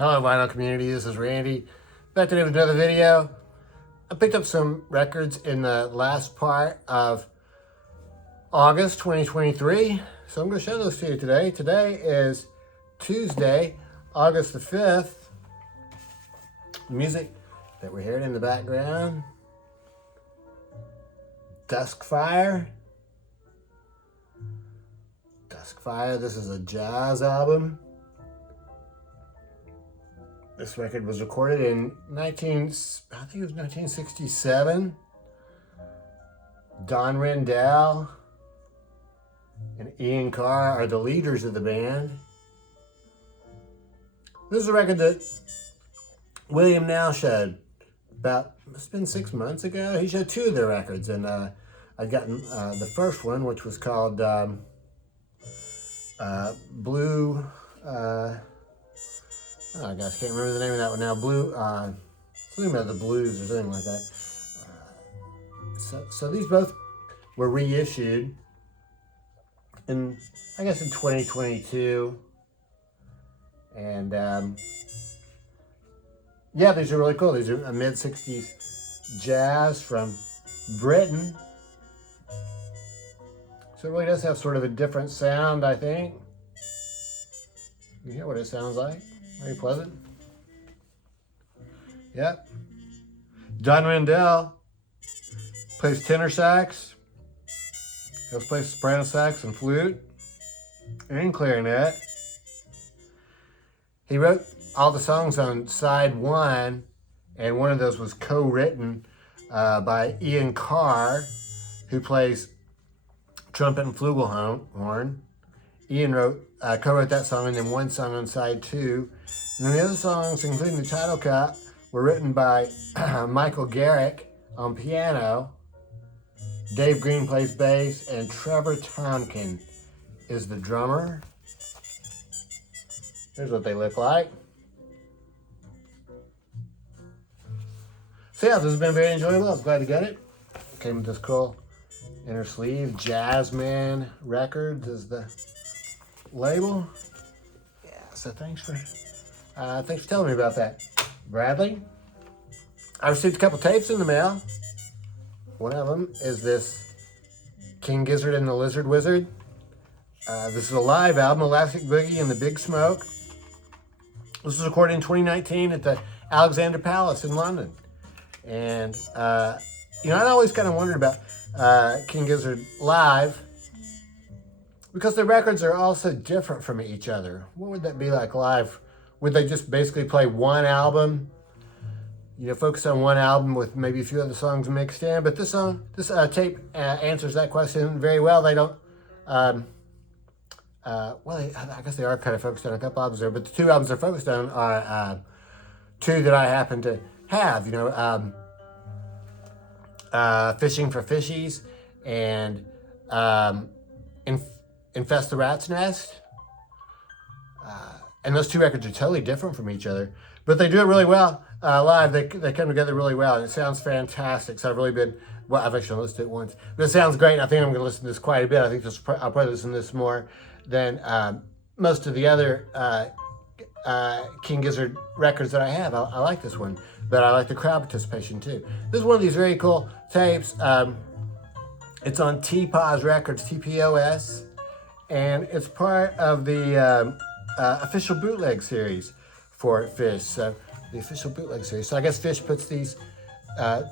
Hello vinyl community, this is Randy. Back today with another video. I picked up some records in the last part of August 2023. So I'm going to show those to you today. Today is Tuesday, August the 5th. Music that we're hearing in the background. Dusk. This is a jazz album. This record was recorded in 1967. Don Rendell and Ian Carr are the leaders of the band. This is a record that William now showed about, it's been 6 months ago. He showed two of their records, and I'd gotten the first one, which was called Blue, oh gosh, can't remember the name of that one now. Something about the blues or something like that. So these both were reissued in, I guess, in 2022. And yeah, these are really cool. These are a mid-60s jazz from Britain. So it really does have sort of a different sound, I think. You hear what it sounds like? Very pleasant. Yep. Don Rendell plays tenor sax. He also plays soprano sax and flute and clarinet. He wrote all the songs on side one, and one of those was co-written by Ian Carr, who plays trumpet and flugelhorn. Ian co-wrote that song, and then one song on side two. And then the other songs, including the title cut, were written by Michael Garrick on piano. Dave Green plays bass, and Trevor Tomkin is the drummer. Here's what they look like. So yeah, this has been very enjoyable. I was glad to get it. Came with this cool inner sleeve. Jazzman Records is the label. Yeah, so thanks for telling me about that, Bradley. I received a couple tapes in the mail. One of them is this King Gizzard and the Lizard Wizard. This is a live album, Elastic Boogie and the Big Smoke. This was recorded in 2019 at the Alexander Palace in London. And, you know, I always kind of wondered about King Gizzard live, because the records are all so different from each other. What would that be like live? Would they just basically play one album? You know, focus on one album with maybe a few other songs mixed in. But this tape answers that question very well. They don't, well, I guess they are kind of focused on a couple albums there, but the two albums they're focused on are two that I happen to have. You know, Fishing for Fishies and Infest the Rat's Nest. And those two records are totally different from each other, but they do it really well live. They come together really well, and it sounds fantastic. So I've really been, well, I've actually listened to it once, but it sounds great. I think I'm going to listen to this quite a bit. I think I'll probably listen to this more than most of the other King Gizzard records that I have. I like this one, but I like the crowd participation too. This is one of these very cool tapes. It's on T-Pos Records, TPOS, and it's part of the official bootleg series for Fish. So the official bootleg series. So I guess Fish puts these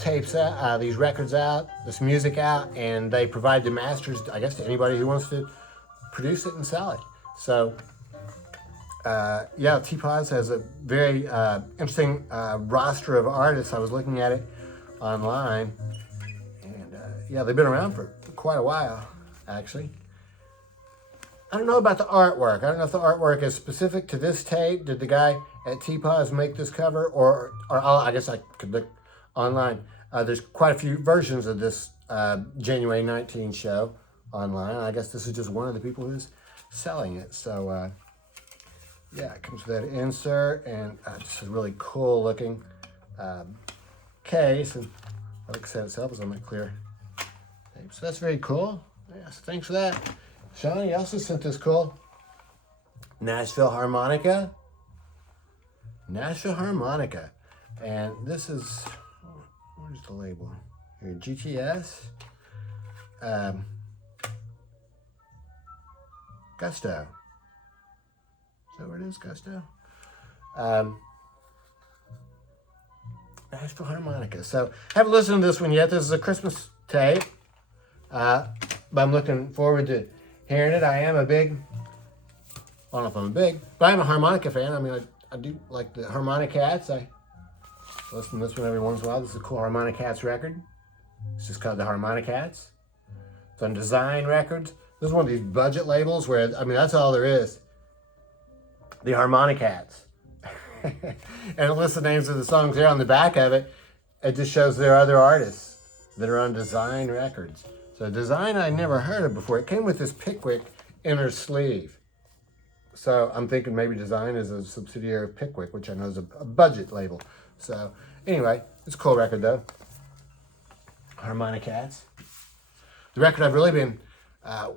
tapes out, these records out, this music out, and they provide the masters, I guess, to anybody who wants to produce it and sell it. So yeah, T-Pos has a very interesting roster of artists. I was looking at it online, and yeah, they've been around for quite a while, actually. I don't know about the artwork. I don't know if the artwork is specific to this tape. Did the guy at T-Pos make this cover, or I guess I could look online. There's quite a few versions of this January 19 show online. I guess this is just one of the people who's selling it. So yeah, it comes with that insert and just a really cool looking case, and like I said, itself is on that clear tape. So that's very cool. Yeah, so thanks for that. Shawnee also sent this cool Nashville Harmonica. Nashville Harmonica. And this is, where's the label? Here, GTS. Gusto. Is that what it is, Gusto? Nashville Harmonica. So, haven't listened to this one yet. This is a Christmas tape. But I'm looking forward to hearing it. I am a big, I don't know if I'm a big, but I'm a harmonica fan. I mean, I do like the Harmonica Cats. I listen to this one every once in a while. This is a cool Harmonica Cats record. It's just called the Harmonica Cats. It's on Design Records. This is one of these budget labels where, I mean, that's all there is. The Harmonica Cats. And it lists the names of the songs there on the back of it. It just shows there are other artists that are on Design Records. So Design I never heard of before. It came with this Pickwick inner sleeve. So I'm thinking maybe Design is a subsidiary of Pickwick, which I know is a budget label. So anyway, it's a cool record though. Harmonica Cats. The record I've really been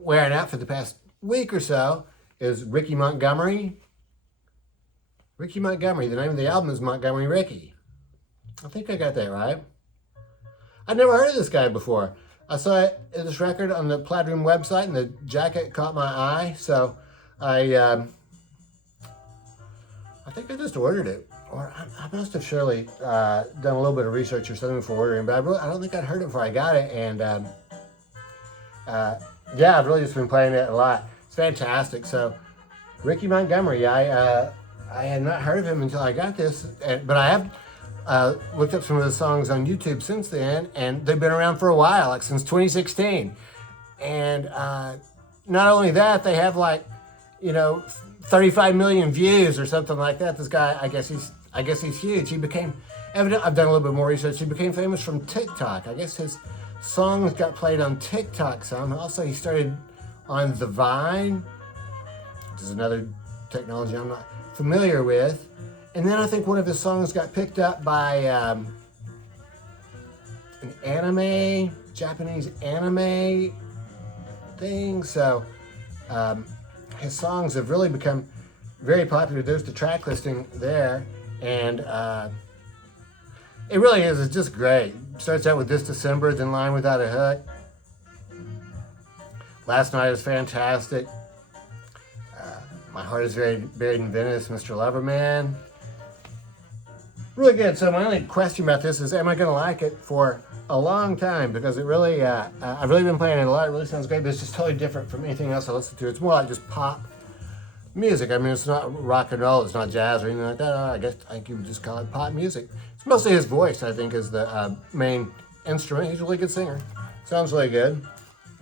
wearing out for the past week or so is Ricky Montgomery. Ricky Montgomery. The name of the album is Montgomery Ricky. I think I got that right. I'd never heard of this guy before. I saw this record on the Platinum website, and the jacket caught my eye, so I think I just ordered it. Or I must have surely done a little bit of research or something before ordering, but I don't think I'd heard it before I got it, and yeah, I've really just been playing it a lot. It's fantastic. So, Ricky Montgomery, I had not heard of him until I got this, but I have looked up some of the songs on YouTube since then, and they've been around for a while, like since 2016. And not only that, they have like, 35 million views or something like that. This guy, I guess he's huge. He became, I've done a little bit more research. He became famous from TikTok. I guess his songs got played on TikTok some. Also, he started on the Vine, which is another technology I'm not familiar with. And then I think one of his songs got picked up by an anime, Japanese anime thing. So his songs have really become very popular. There's the track listing there. And it really is. It's just great. Starts out with This December, then Line Without a Hook. Last Night is fantastic. My Heart is Buried in Venice, Mr. Loverman. Really good. So my only question about this is, am I going to like it for a long time? Because it really, I've really been playing it a lot. It really sounds great, but it's just totally different from anything else I listen to. It's more like just pop music. I mean, it's not rock and roll. It's not jazz or anything like that. I guess you would just call it pop music. It's mostly his voice, I think, is the main instrument. He's a really good singer. Sounds really good.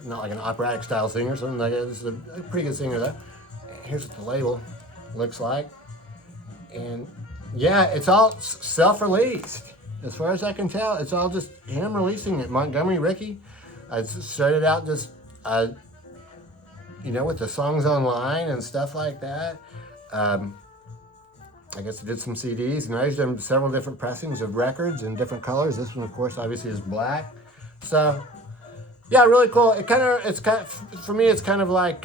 Not like an operatic style singer or something like that. This is a pretty good singer, though. Here's what the label looks like. And yeah, it's all self-released. As far as I can tell, it's all just him releasing it. Montgomery Ricky. It started out just, with the songs online and stuff like that. I guess he did some CDs. Now he's done several different pressings of records in different colors. This one, of course, obviously is black. So, yeah, really cool. For me, it's kind of like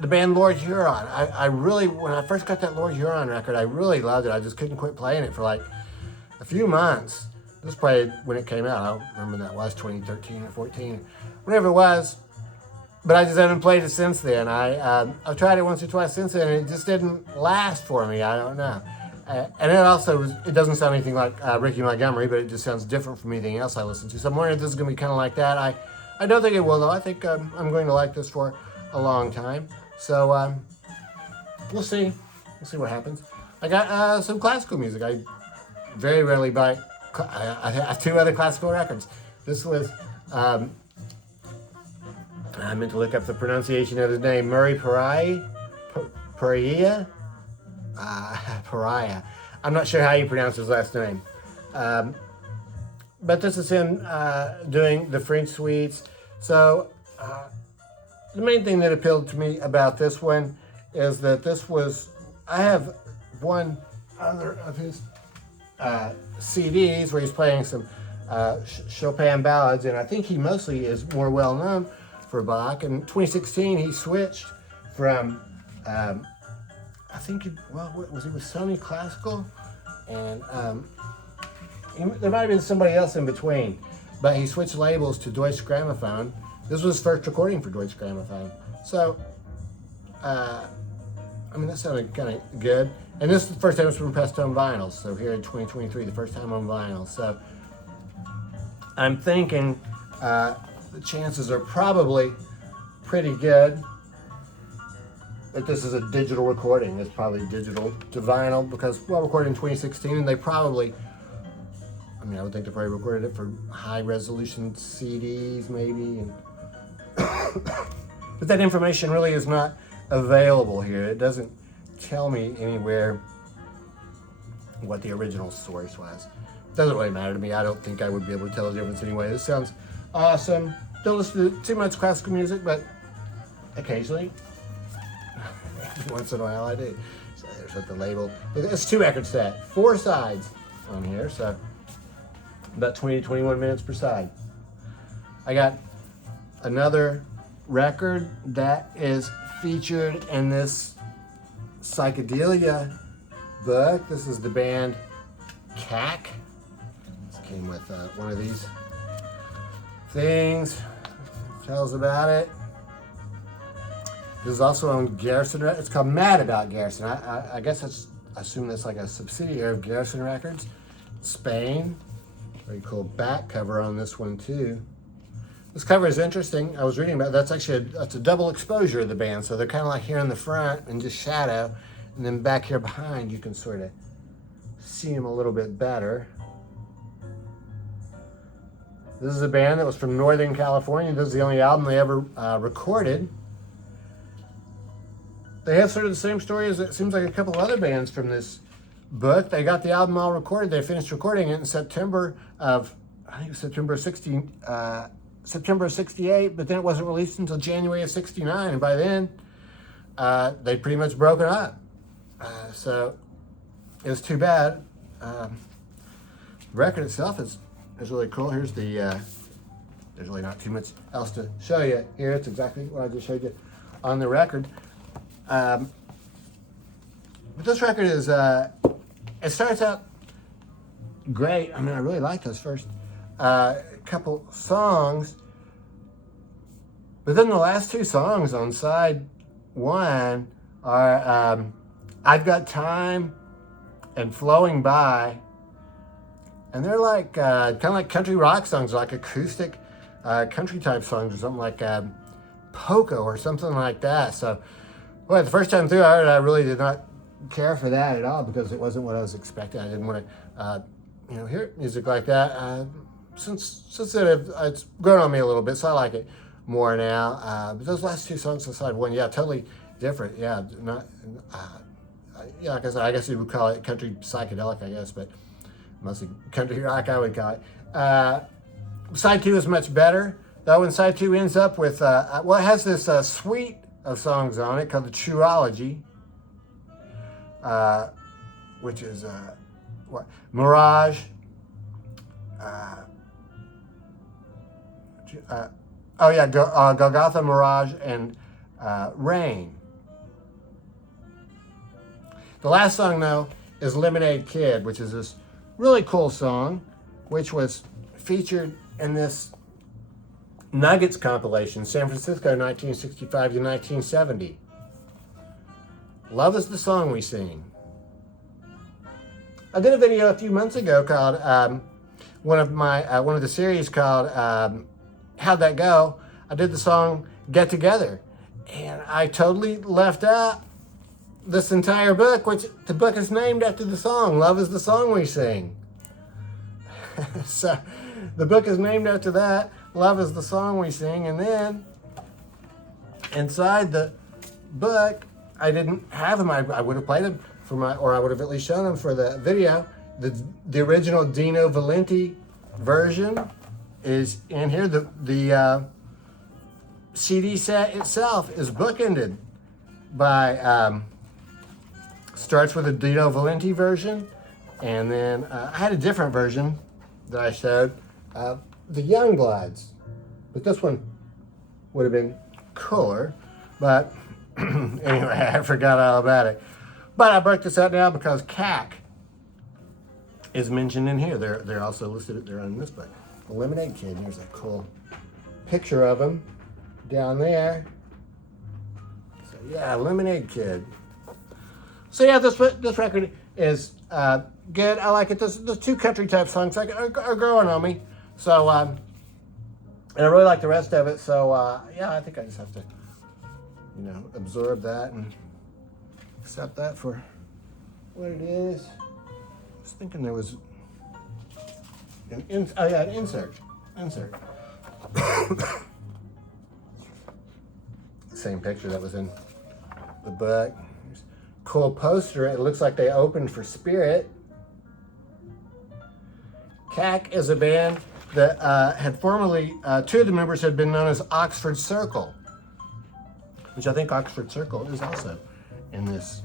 the band Lord Huron. I really, when I first got that Lord Huron record, I really loved it. I just couldn't quit playing it for like a few months. This was played when it came out. I don't remember when that was, 2013 or 14, whatever it was. But I just haven't played it since then. I've tried it once or twice since then, and it just didn't last for me. I don't know. And it also, it doesn't sound anything like Ricky Montgomery, but it just sounds different from anything else I listen to. So I'm wondering if this is going to be kind of like that. I don't think it will, though. I think I'm going to like this for a long time. So we'll see. We'll see what happens. I got some classical music. I very rarely buy. I have two other classical records. This was, I meant to look up the pronunciation of his name, Murray Perahia. Perahia. I'm not sure how you pronounce his last name. But this is him doing the French suites. So the main thing that appealed to me about this one is that this was, I have one other of his CDs where he's playing some Chopin ballads, and I think he mostly is more well known for Bach. In 2016, he switched from, I think, was he with Sony Classical? And there might have been somebody else in between, but he switched labels to Deutsche Grammophon. This was his first recording for Deutsche Grammophon. So, I mean, that sounded kind of good. And this is the first time it's been pressed on vinyl. So here in 2023, the first time on vinyl. So I'm thinking the chances are probably pretty good that this is a digital recording. It's probably digital to vinyl because, well, recorded in 2016, and they probably, I mean, I would think they probably recorded it for high resolution CDs maybe. And but that information really is not available here. It doesn't tell me anywhere what the original source was. It doesn't really matter to me. I don't think I would be able to tell the difference anyway. This sounds awesome. Don't listen to too much classical music, but occasionally, once in a while I do. So there's what the label. It's 2-record set, 4 sides on here, so about 20 to 21 minutes per side. I got another record that is featured in this psychedelia book. This is the band CAC. This came with one of these things. Tells about it. This is also on Garrison. It's called Mad About Garrison. I guess I assume that's like a subsidiary of Garrison Records. Spain. Very cool back cover on this one too. This cover is interesting. I was reading about it. That's actually that's a double exposure of the band. So they're kind of like here in the front and just shadow. And then back here behind, you can sort of see them a little bit better. This is a band that was from Northern California. This is the only album they ever recorded. They have sort of the same story as it seems like a couple of other bands from this book. They got the album all recorded. They finished recording it in September of, I think it was September of 68, but then it wasn't released until January of 69. And by then, they'd pretty much broken up. So it was too bad. The record itself is really cool. Here's the, there's really not too much else to show you here. It's exactly what I just showed you on the record. But this record is, it starts out great. I mean, I really like those first couple songs. But then the last 2 songs on side 1 are I've Got Time and Flowing By. And they're like, kind of like country rock songs, like acoustic country type songs or something like polka or something like that. So, well, the first time through I heard it, I really did not care for that at all because it wasn't what I was expecting. I didn't want to, hear music like that. Since then, it's grown on me a little bit, so I like it more now. But those last 2 songs on side 1, yeah, totally different. Yeah, not, yeah, I guess you would call it country psychedelic, I guess, but mostly country rock, I would call it. Side 2 is much better, though. When side 2 ends up with, well, it has this suite of songs on it called the Truology, which is Mirage, Golgotha, Mirage, and Rain. The last song, though, is Lemonade Kid, which is this really cool song, which was featured in this Nuggets compilation, San Francisco, 1965 to 1970. Love Is the Song We Sing. I did a video a few months ago called one of the series called How'd That Go? I did the song Get Together, and I totally left out this entire book, which the book is named after the song. Love Is the Song We Sing. So the book is named after that. Love Is the Song We Sing. And then inside the book, I didn't have them. I would have played them or I would have at least shown them for the video. The original Dino Valenti version is in here. The CD set itself is bookended by, starts with a Dino Valenti version, and then I had a different version that I showed, the Youngbloods, but this one would have been cooler, but anyway, I forgot all about it. But I broke this out now because CAC is mentioned in here. They're also listed. They're on this book. The Lemonade Kid. Here's a cool picture of him down there. So yeah, Lemonade Kid. So yeah, this record is good. I like it. The two country type songs are growing on me. So and I really like the rest of it. So yeah, I think I just have to, absorb that and accept that for what it is. I was thinking there was an insert. Same picture that was in the book. Cool poster. It looks like they opened for Spirit. CAC is a band that had formerly, two of the members had been known as Oxford Circle, which I think Oxford Circle is also in this.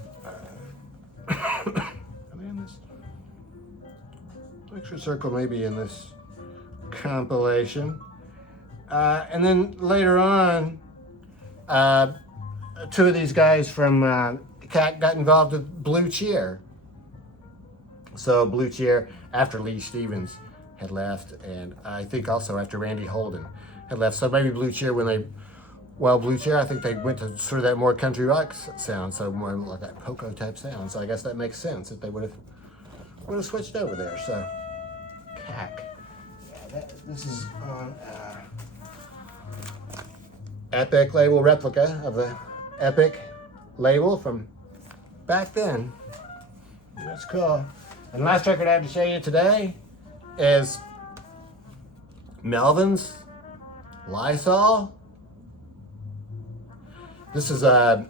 Are they in this? Oxford Circle may be in this compilation. And then later on, two of these guys from CAC got involved with Blue Cheer. So Blue Cheer, after Lee Stevens had left, and I think also after Randy Holden had left. So maybe Blue Cheer, Blue Cheer, I think they went to sort of that more country rock sound, so more like that polka type sound. So I guess that makes sense that they would have switched over there. So CAC. Yeah, this is on Epic label replica of the Epic label from back then. That's cool. And the last record I have to show you today is Melvins, Lice-All. This is a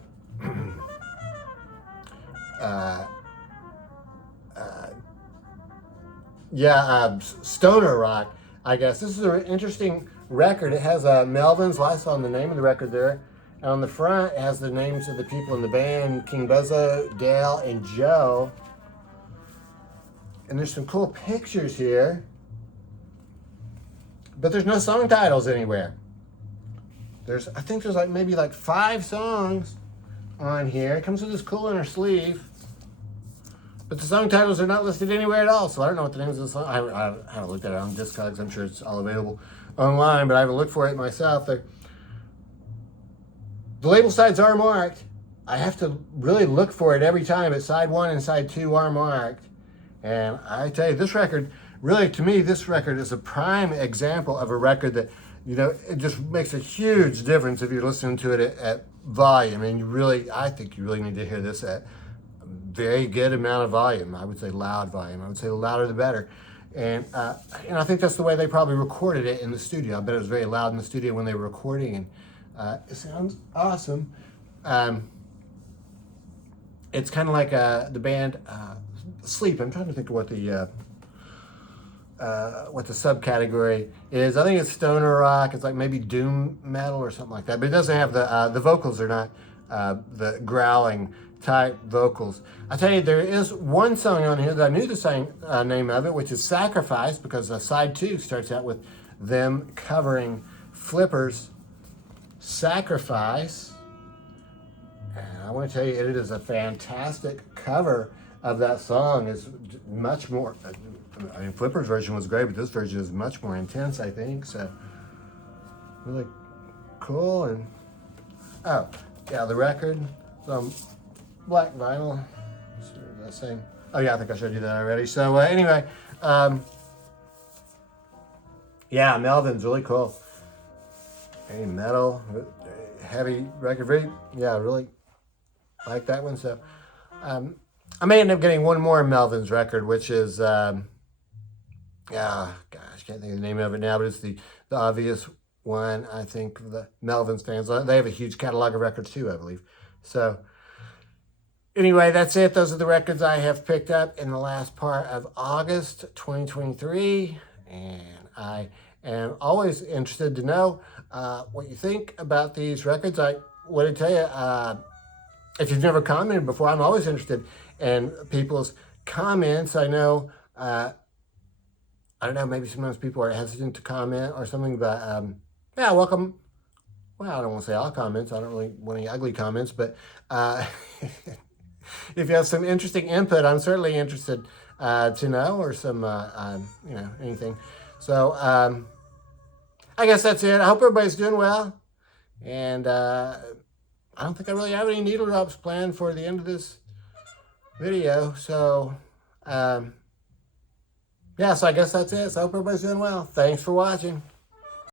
stoner rock, I guess. This is an interesting record. It has Melvins, Lice-All on the name of the record there. And on the front, it has the names of the people in the band, King Buzzo, Dale, and Joe. And there's some cool pictures here. But there's no song titles anywhere. I think there's maybe 5 songs on here. It comes with this cool inner sleeve. But the song titles are not listed anywhere at all, so I don't know what the names of the song. I haven't looked at it on Discogs. I'm sure it's all available online, but I haven't looked for it myself. The label sides are marked. I have to really look for it every time, but side 1 and side 2 are marked. And I tell you, this record, really, to me, this record is a prime example of a record that, it just makes a huge difference if you're listening to it at volume. And I think you really need to hear this at a very good amount of volume. I would say loud volume. I would say the louder the better. And I think that's the way they probably recorded it in the studio. I bet it was very loud in the studio when they were recording, and it sounds awesome. It's kind of like the band Sleep. I'm trying to think of what the subcategory is. I think it's stoner rock. It's like maybe doom metal or something like that. But it doesn't have the vocals are not the growling type vocals. I tell you, there is one song on here that I knew the name of it, which is Sacrifice, because side 2 starts out with them covering Flipper's Sacrifice. And I want to tell you, it is a fantastic cover of that song. It's much more, Flipper's version was great, but this version is much more intense, I think. So, really cool. And, oh, yeah, the record, some black vinyl, sort of the same. Oh, yeah, I think I showed you that already. So, anyway, yeah, Melvin's really cool. Very metal, heavy record. Really like that one. So, I may end up getting one more Melvins record, which is, gosh, can't think of the name of it now, but it's the obvious one, I think, for the Melvins fans. They have a huge catalog of records too, I believe. So, anyway, that's it. Those are the records I have picked up in the last part of August 2023. And I am always interested to know what you think about these records. I want to tell you, if you've never commented before, I'm always interested in people's comments. I know, I don't know, maybe sometimes people are hesitant to comment or something, but yeah, welcome. Well, I don't want to say all comments. I don't really want any ugly comments, but if you have some interesting input, I'm certainly interested to know, or some, you know, anything. So I guess that's it. I hope everybody's doing well. And I don't think I really have any needle drops planned for the end of this video. So yeah, so I guess that's it. So I hope everybody's doing well. Thanks for watching.